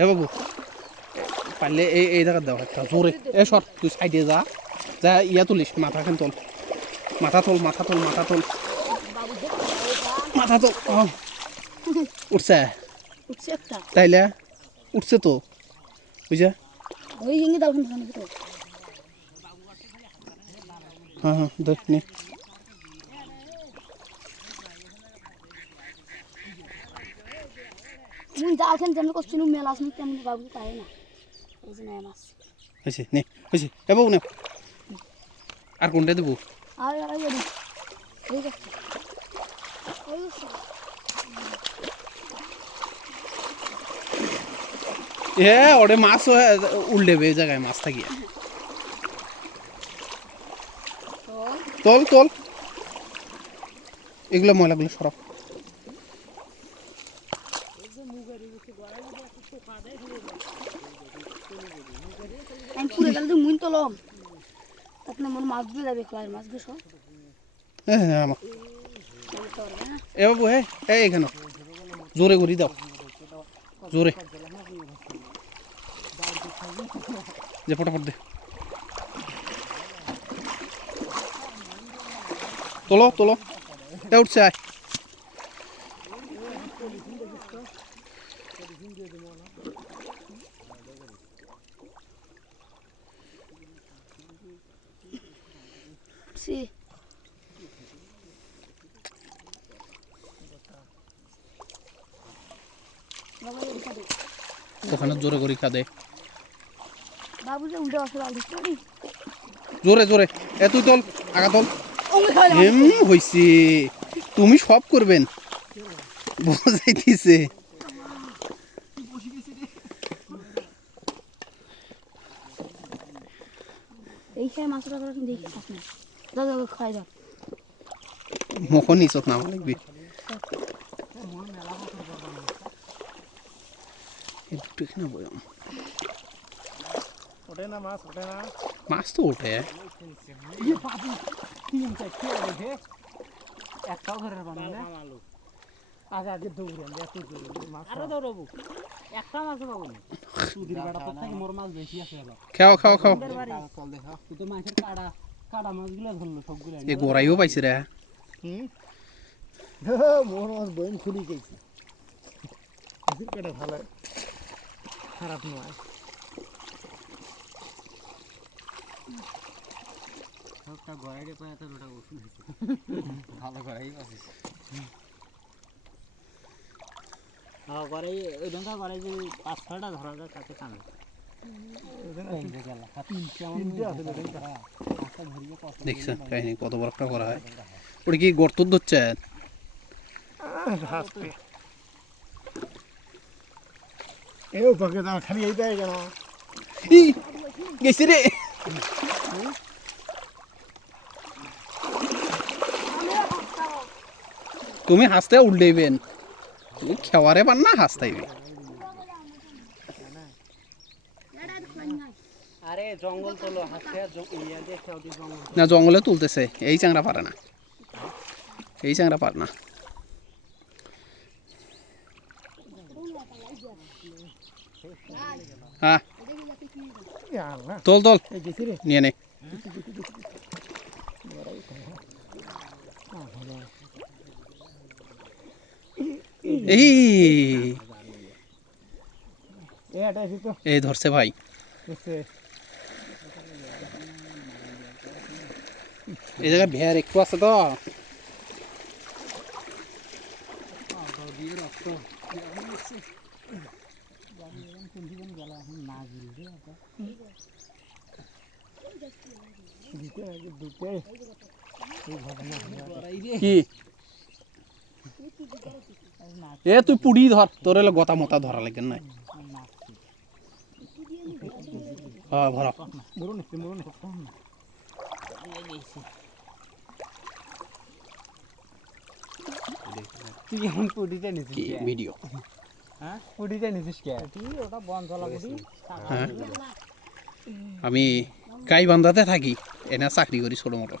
এ বাবু পারলে এই এই জায়গা দাও একটা জোরে। এ সর তুই সাইডে যা। যা ইয়া তুলিস মাথা খান তোল। মাথা তোল মাথা তোল মাথা তোল। মাথা তোল উঠছে? তাইলে? উঠছে তো। তো হ্যাঁ হ্যাঁ দেখ নে। মুই জাল খান যেন করছিল মেলা আসনি তেমন বাবু পারে না? এই যে মাছ। হয়েছে নে হয়েছে। এ বাবু নে। আর কোনটা দেবো? আর আর এই ওরে মাছ উল্লেবে এই জায়গায় মাছ থাকিয়া তো তোল তোল। এগুলো ময়লাগুলো সরাও আমি পুরে গেলে তো মুইন তোলম আপনি মন মাছ দিয়ে যাবে খোলার মাছ দিয়ে সব হ্যাঁ হ্যাঁ আমার এ, বাবু হে এই এখানে। জোরে করি দাও। জোরে। যে ফটাফট দে। তোলো তোলো। এ, উঠছে, আয়। দে। ওখানে জোরে করি খা দে। বাবু যে উল্টে আসলে আলু জোরে জোরে। এ তুই তোল আগা তোল। হইছে। তুমি সব করবেন। বোঝাইতেছে। এই খাই মাছটা করে কিন্তু দেখি খাস না। দাদা দাদা খাই দাও। মুখ নিচত নামা লাগবি। একটু এখানে বয়াম ওঠে না মাছ ওঠে না? মাছ তো ওঠে। একটাও ধরে পাবো না আগে আগে দৌড়ে আমরা এত দৌড়ে মাছ আরও দৌড়াবো একটা মাছও পাবো না সুদির বেড়া তো থেকে মোর মাছ বেশি আছে এবার খাও খাও খাও চল দেখা তুই তো মাছের কাড়া কাড়া মাছগুলো ধরলো সবগুলো এ গোড়াইও পাইছে রে হুম মোর মাছ বইন খুলি গেছি সুদির কাটা ভালো খারাপ নয় সবটা গড়াইতে পায় এত দুটা ওষুধ ভালো গড়াই পাচ্ছিস হ্যাঁ গড়াই ওই ঢঙ্কা গড়াই যে পাঁচ ছয়টা ধরা যায় তাতে কামে দেখছেন কাহিনী কত বড় একটা করা হয়। ওটা কি গর্ত ধরছে? এও তোকে দাও খালি এই দেয় কেন ই গেছি রে। তুমি হাসতে উল্টেবেন তুমি খেওয়ারে পার না হাসতাইবে আরে জঙ্গল তোলো হাতে ইয়া দিয়ে খেয়াল দিয়ে জঙ্গল না জঙ্গলে তুলতেছে এই চাংরা পারে না। এই চাংরা পারে না। হ্যাঁ তোল তোল। নিয়ে নে। এই। ধরছে ভাই। এই জায়গায় ভেয়ার একটু আছে তো। কি? এ তুই পুড়ি ধর তোর গতা মতা ধরা লাগেন নাই। হ্যাঁ ভরা তুই এখন নিছিস ভিডিও হ্যাঁ? পুডিটা নিছিস কে? ওটা বন্ধ লাগুদি হ্যাঁ। আমি গাই বান্ধাতে থাকি এনে চাকরি করি ছোটো মোটো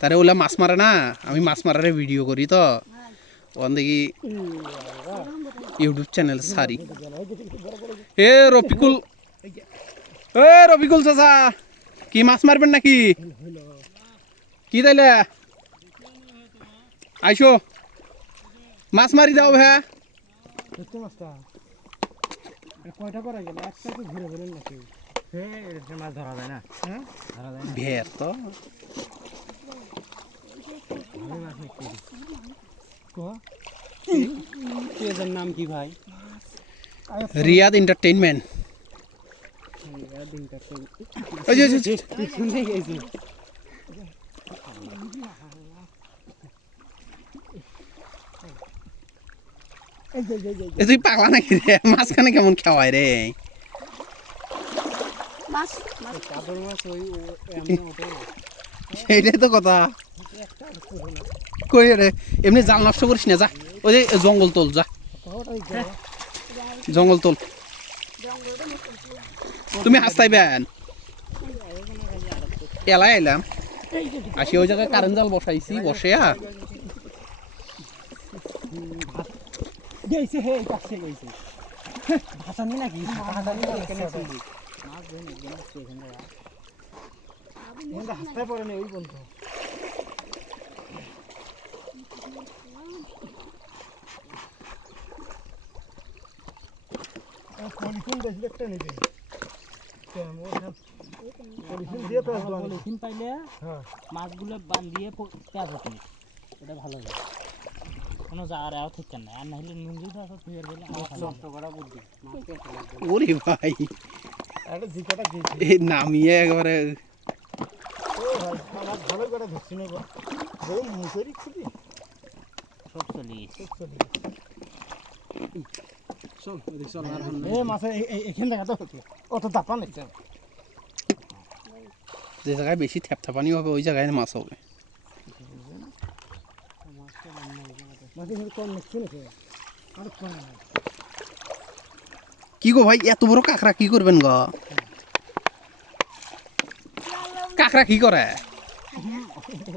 তারে ওলা মাছ মারে না আমি মাছ মারারে ভিডিও করি তো। দেখি ইউটিউব চ্যানেল সারি এ রফিকুল এ রফিকুল চাচা কি মাছ মারবেন নাকি কি তাইলে আইসো মাছ মারি দাও হ্যাঁ ভের তো পেঁয়াজের নাম কি ভাই? রিয়াদ এন্টারটেইনমেন্ট। এ তুই পাগলা নাকি রে? মাঝখানে কেমন খাওয়ায় রে? মাছ মাছ। কাদর মাছ ওই ও- এমন ওঠে না। সেইটাই তো কথা। কই রে? এমনি জাল নষ্ট করিস না, যা। ওই যে জঙ্গল তোল, যা। জঙ্গল তোল। তুমি হাসতাইবেন এলাই এলাম আসি ওই জায়গায় কারেন্ট জাল বসাইছি বসে আ গেছে হে কাছে গেছে নাকি ভাসানি না এখানে ছিল মাছ ধরে একদম আসছে এখানে এখানে হাসতে পারে না ওই বন্ধু পলিথিন দেখলে একটা নিবে পলিথিন দিয়ে পলিথিন পাইলে মাছগুলো বান্ধিয়ে পেঁয়াজ হতে এটা ভালো হবে কোনো যাওয়ার আও ঠিক না আর নাহলে নুন যদি আসো ফের বলে নষ্ট করা বুদ্ধি। ওরে ভাই। একটা জিকাটা নামিয়ে একবারে ও ভাই আমার ভালো করে ধরছি না বড় মুসেরি খুবই সব চলে গেছে। খুব চলি চল চল এ মাছে এখান থেকে তো অত দাপা নেই যে জায়গায় বেশি থ্যাপথ্যাপানি হবে ওই জায়গায় মাছ হবে। কি গো ভাই এত বড় কাঁকড়া কি করবেন গো? কাঁকড়া কি করে? তোর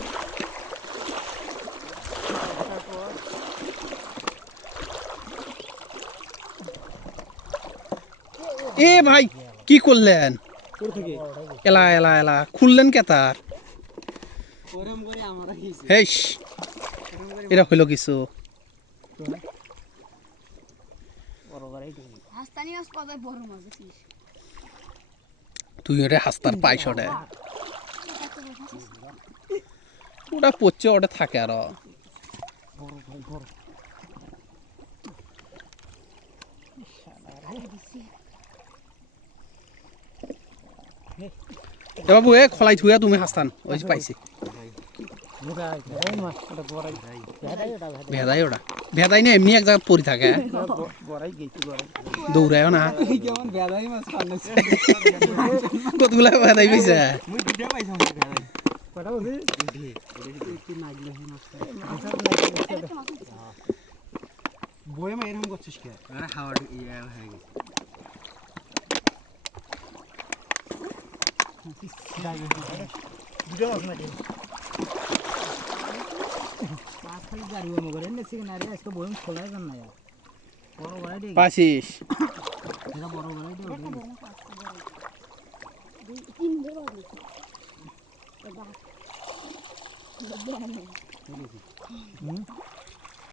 এ ভাই, কি করলেন? এলা এলা এলা, খুললেন কে তার? ওরম করে হেস এটা হইল কিছু? তুই ওটা হাস্তার পাইছ ওটা ওটা পড়ছে ওটা থাকে আর। বড় ভাই বড় এ বাবু এ খলাই থুয়া তুমি হাস্তান। ওই যে পাইছি। ভেদাই ওটা ভেদাই না এমনি এক জায়গায় পড়ি থাকে দৌড়ায় না কতগুলা ভেদাই পাইছে বয়ে এরকম করছিস কে হাওয়া ইয়ে হয়ে গেছে দুটো মাছ নাকি পাঁচ খালি গাড়ি মগরে নেছি না রে আজকে বইম খোলাই যান না বড় করাই দে পাইছিস এটা বড় করাই দে দুই তিন বড় দেখি হুম